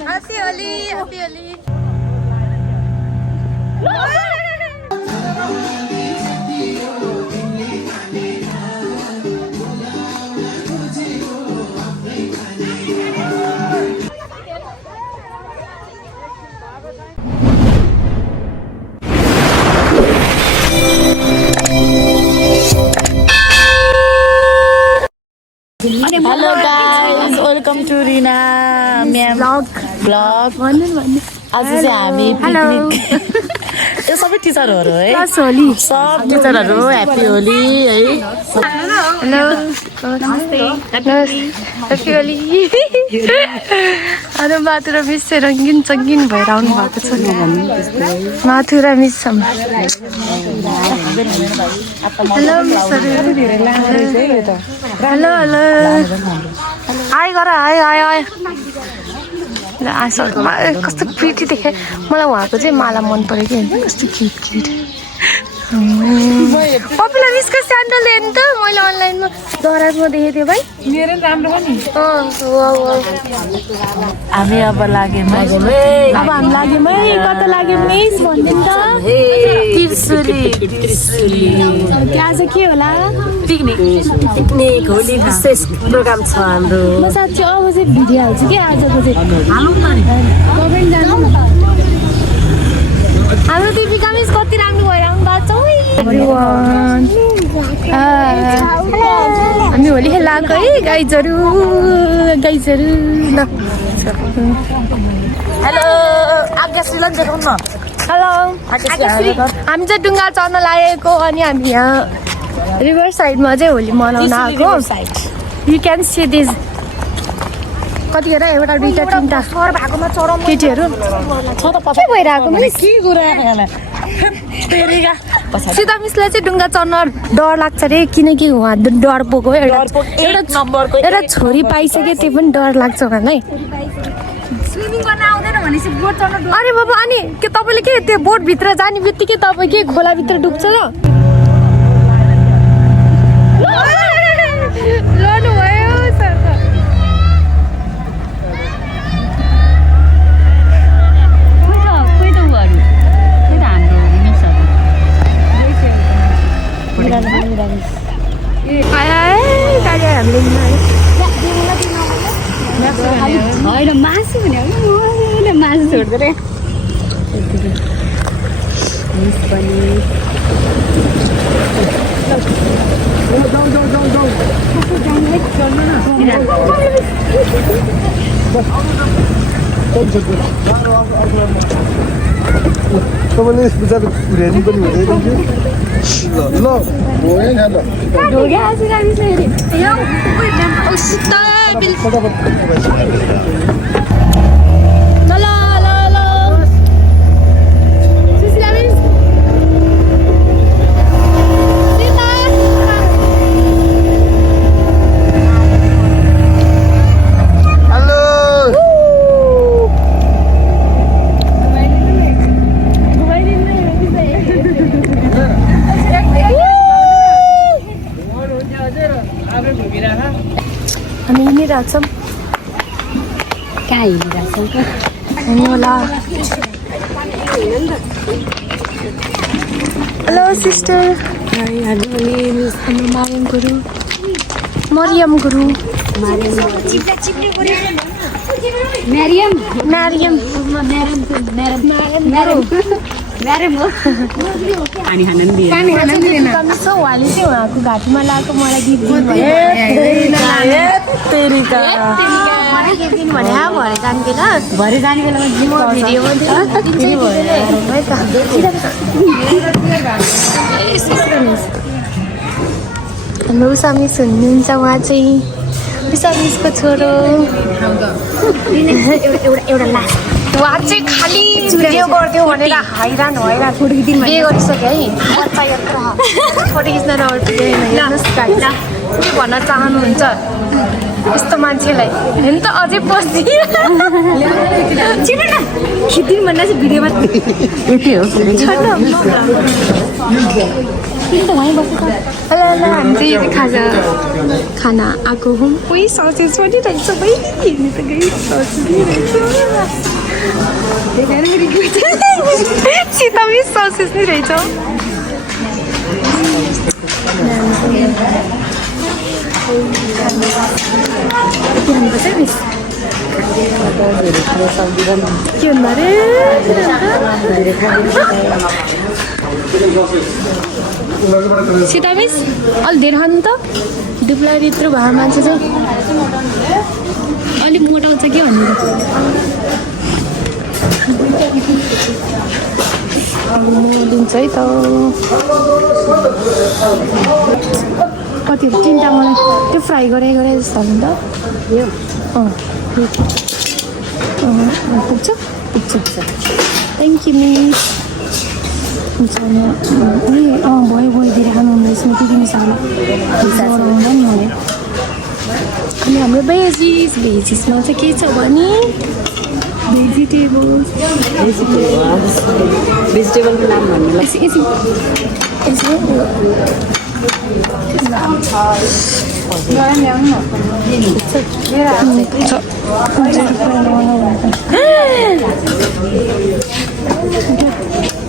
Happy Holi, Happy Holi. Hello guys, welcome to Rina ma'am vlog. आज चाहिँ हामी picnic यो सबै टिचरहरु है सब टिचरहरु ह्यापी होली है हेलो नमस्ते ह्यापी होली अनि माथु र मिस चाहिँ रङ्गिन चङ्गिन भएर आउनु भएको छ माथु र मिस हेलो मिसहरु हेलो हेलो हाई गर हाई हाई हाई कस्तो प्रिटी देखेँ मलाई उहाँको चाहिँ माला मन पऱ्यो कि कस्तो क्युट क्युट पपुलर मिसको स्यान्डल हेर्नु त मैले अनलाइनमा दराजमा देखेको थिएँ भाइ मेरो राम्रो हो नि हामी अब लाग्यौँ अब हामी लाग्यौँ है कता लाग्यौँ मिस भन्नु त त्रिशुली त्यहाँ चाहिँ के होला पिकनिक होली विशेष प्रोग्राम छ हाम्रो म साँच्चै अब चाहिँ भिडियो हाल्छु कि आजको चाहिँ जानु हाम्रो दिपिका मिस कति राम्रो भएर आउनु भएको छ हामी होली खेल्न आएको है गाइजहरू ल हेलो आज्ञाश्रीलाई देखाउन न हेलो हामी चाहिँ डुङ्गा चढ्न लागेको अनि हामी यहाँ रिभर साइडमा चाहिँ होली मनाउन आएको यु क्यान सी दिस कतिखेर एउटा दुईवटा तिनवटा सर भएकोमा चढाउँ केटीहरू के भइरहेको के कुरा सीता मिसलाई चाहिँ डुङ्गा चढ्न डर लाग्छ अरे किनकि उहाँ डर पोको एउटा छोरी पाइसक्यो त्यो पनि डर लाग्छ उहाँलाई अरे बाबा अनि के तपाईँले के त्यो बोटभित्र जाने बित्तिकै तपाईँ के खोलाभित्र डुब्छ र लड्नुभयो होइन मासु भने मासु छोड्दै तपाईँले यस विचार हेर्नु पनि हुँदैन ल भयो नि हामी हिँडिरहेको छौँ कहाँ हिँडिरहेको छ हिँड्नु होला हेलो सिस्टर हाम्रो मारियम गुरु पानी खान उहाँले चाहिँ उहाँको घाँटीमा लगाएको मलाई गिफ्ट दिनु भने भरे जान्थेँ ल भरे जाने बेलामा हाम्रो उषा मिस हुनुहुन्छ उहाँ चाहिँ उषा मिसको छोरो एउटा लास्ट उहाँ चाहिँ खालि भिडियो गरिदियो भनेर हैरान बिहे गरिसक्यो है बच्चा यत्रो फोटो खिच्न नआउँथ्यो भन्नुहोस् गाइस के भन्न चाहनुहुन्छ यस्तो मान्छेलाई हेर्नु त अझै पस्दै खिच्दिनु भन्दा चाहिँ भिडियोमा ल हामी चाहिँ यो खाना आएको हौँ कोही ससेज पनि रहेछ भाइ हेर्नु त गई सीतामी ससेज नै रहेछ के भन्दा रे सीता मिस अलि धेरै खानु त दुब्लाई यत्रो भए मान्छे छ अलिक मोटाउँछ के भन्नु म दिन्छ है त कतिहरू तिनवटा मलाई त्यो फ्राई गरे जस्तो हुन्छ पुग्छ पुग्छ थ्याङ्क यू मिस भयो धेरै खानु हुँदैछ म त्यति मिसाले गराउँदा नि मैले अनि हाम्रो भेजिसमा चाहिँ के छ भने भेजिटेबलको नाम भन्नु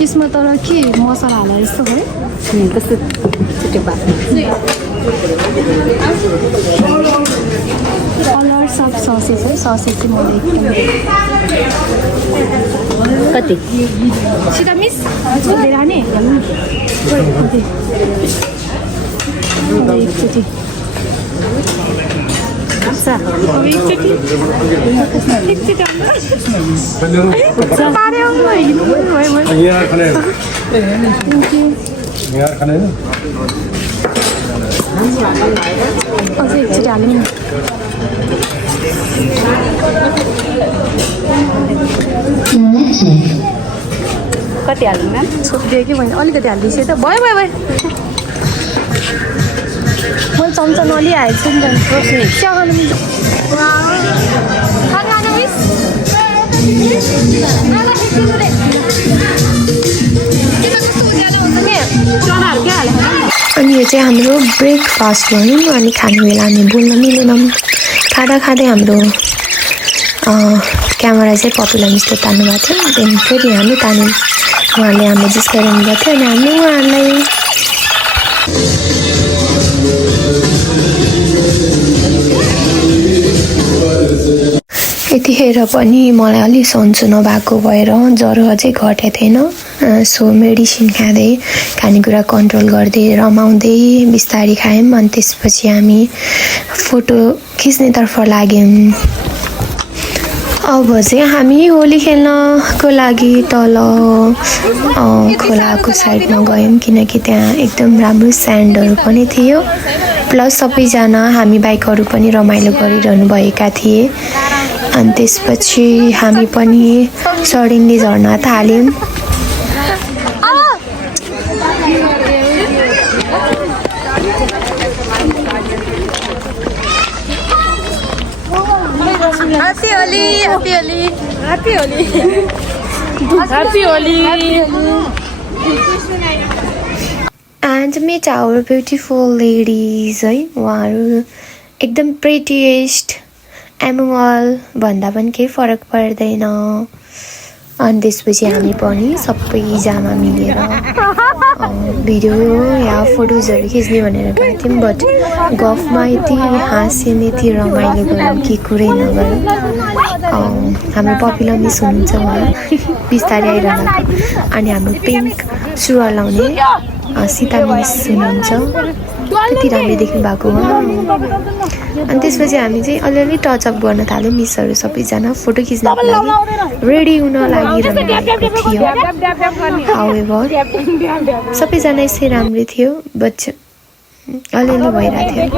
यसमा तर के मसला हालेर यस्तो भयो कस्तो छिटो भएको कलर्स अफ ससेज है ससेज चाहिँ मैले कति सीता मिस धेरै हाने एकचोटि अझै एकचोटि हाल्नु कति हाल्नु म्याम छोडिदियो कि भने अलिकति हालिदिएछु त भयो मैले चम्चा नलिहालेको छु नि त चिया खानु मिल्छ अनि यो चाहिँ हाम्रो ब्रेकफास्ट भनौँ अनि खाने बेला हामी बोल्न मिलेनौँ खाँदा खाँदै हाम्रो क्यामेरा चाहिँ पपुलर मिसले तान्नु भएको थियो त्यहाँदेखि फेरि हामी तान्यौँ उहाँले हाम्रो जिस्काइरहनु भएको थियो अनि हामीले उहाँहरूलाई यतिखेर पनि मलाई अलिक सन्चो नभएको भएर ज्वरो अझै घटेको थिएन सो मेडिसिन खाँदै खानेकुरा कन्ट्रोल गर्दै रमाउँदै बिस्तारै खायौँ अनि त्यसपछि हामी फोटो खिच्नेतर्फ लाग्यौँ अब चाहिँ हामी होली खेल्नको लागि तल खोलाको साइडमा गयौँ किनकि त्यहाँ एकदम राम्रो स्यान्डहरू पनि थियो प्लस सबैजना हामी बाइकहरू पनि रमाइलो गरिरहनु भएका थिए अनि त्यसपछि हामी पनि suddenly झर्न थाल्यौँ Happy Holi, Happy Holi, Happy Holi, Happy Holi. And meet our beautiful ladies है उहाँहरू एकदम प्रेटिएस्ट एमुअल भन्दा पनि केही फरक पर्दैन अनि त्यसपछि हामी पनि सबैजना मिलेर भिडियो या फोटोजहरू खिच्ने भनेर गएको थियौँ बट गफमा यति हाँस्यौँ यति रमाइलो गऱ्यौँ कि कुरै नगरौँ हाम्रो पपुलर मिस हुनुहुन्छ उहाँ बिस्तारै आइरहनु अनि हाम्रो पिङ्क सुरुवाल लाउने सीता मिस हुनुहुन्छ त्यति राम्रो देख्नु भएको हो अनि त्यसपछि हामी चाहिँ अलिअलि टचअप गर्न थाल्यौँ मिसहरू सबैजना फोटो खिच्नको लागि रेडी हुन लागिरहनु भएको थियो हाउएभर सबैजना यसै राम्रो थियो बट अलिअलि भइरहेको थियो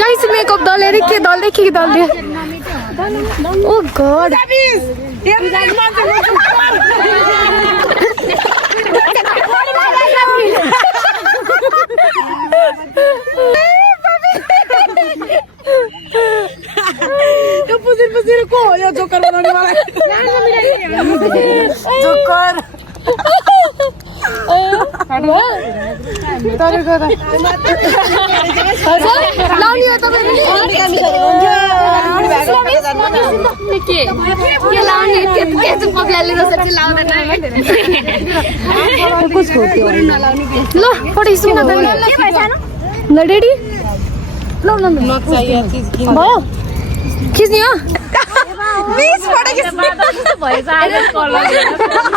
गाइस मेकअप दलेर के दल्दै के दल्दै ओ गॉड लाउने हो तपाईँले के लाउने पग्लाले जसरी लाउँदैन ल फोटो खिच्नु न ल रेडी ल भयो खिच्ने हो मिस फोटो खिच्नु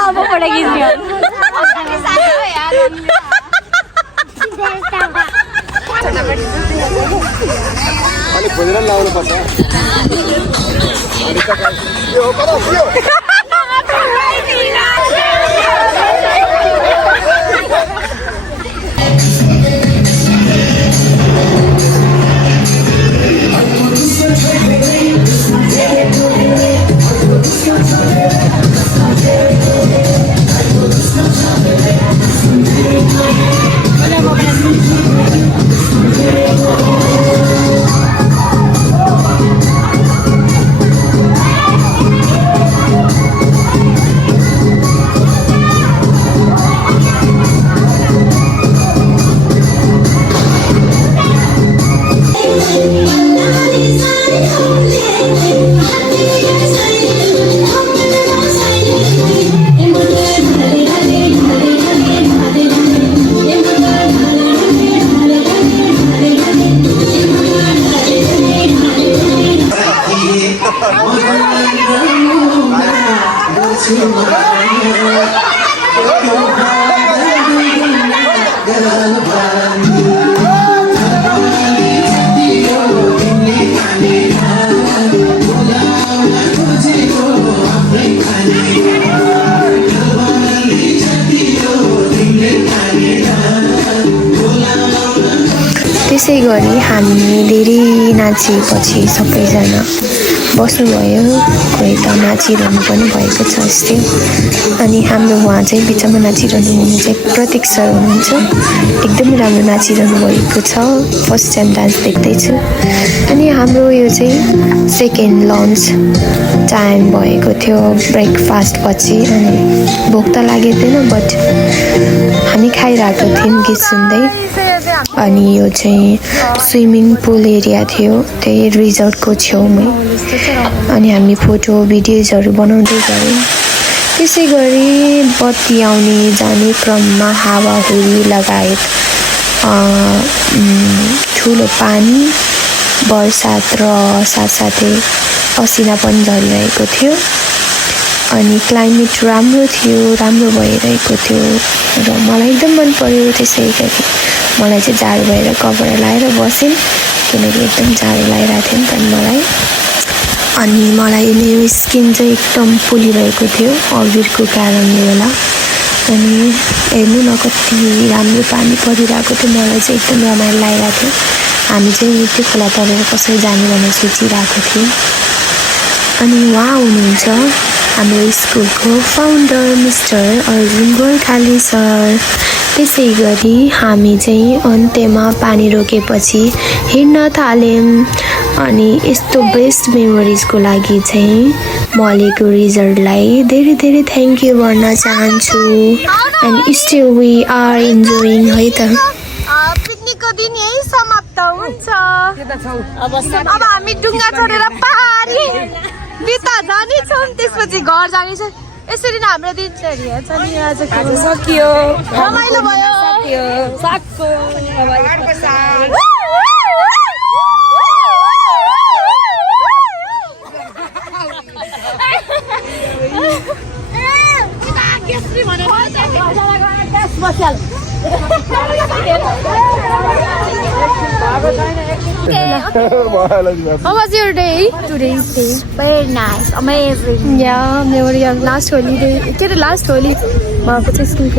अब फोटो खिच्ने अलिक खोजेर लाउनु पर्छ त्यसै गरी हामी धेरै नाचेपछि सबैजना बस्नुभयो कोही त नाचिरहनु पनि भएको छ यस्तै अनि हाम्रो उहाँ चाहिँ बिचमा नाचिरहनु हुने चाहिँ प्रतीक सर हुनुहुन्छ एकदमै राम्रो नाचिरहनु भएको छ फर्स्ट टाइम डान्स देख्दैछु अनि हाम्रो यो चाहिँ सेकेन्ड लन्च टाइम भएको थियो ब्रेकफास्ट पछि अनि भोक त लागेको थिएन बट हामी खाइरहेको थियौँ गीत सुन्दै अनि यो चाहिँ स्विमिङ पुल एरिया थियो त्यही रिजोर्टको छेउमै अनि हामी फोटो भिडियोजहरू बनाउँदै गयौँ त्यसै गरी बत्ती आउने जाने क्रममा हावाहुरी लगायत ठुलो पानी बर्सात र साथसाथै असिना पनि झरिरहेको थियो अनि क्लाइमेट राम्रो थियो राम्रो भइरहेको थियो र मलाई एकदम मन पर्यो त्यसै गरी मलाई चाहिँ जाडो भएर कपडा लगाएर बसेँ किनकि एकदम जाडो लागिरहेको थियो नि त अनि मलाई मेरो स्किन चाहिँ एकदम पोलिरहेको थियो अबिरको कारणले होला अनि हेर्नु न कति राम्रो पानी परिरहेको थियो मलाई चाहिँ एकदम रमाइलो लागिरहेको थियो हामी चाहिँ त्यो खोला तरेर कसरी जाने भनेर सोचिरहेको थियौँ अनि उहाँ हुनुहुन्छ हाम्रो स्कुलको founder mister Arjun Gorkhali sir त्यसै गरी हामी चाहिँ अन्त्यमा पानी रोकेपछि हिँड्न थाल्यौँ अनि यस्तो बेस्ट मेमोरिजको लागि चाहिँ म अहिलेको रिजल्टलाई धेरै धेरै थ्याङ्क यू भन्न चाहन्छु and still we are enjoying है त पिकनिकको दिन यही समाप्त हुन्छ अब हामी डुङ्गा चढेर पारी बिता जाने छौँ त्यसपछि घर जाने छ यसरी नै हाम्रो दिनचर्या छ नि आज सकियो रमाइलो भयो सक्यो How was your day? Today's day. Very nice, amazing. Yeah, your last holiday. It's your last holiday. School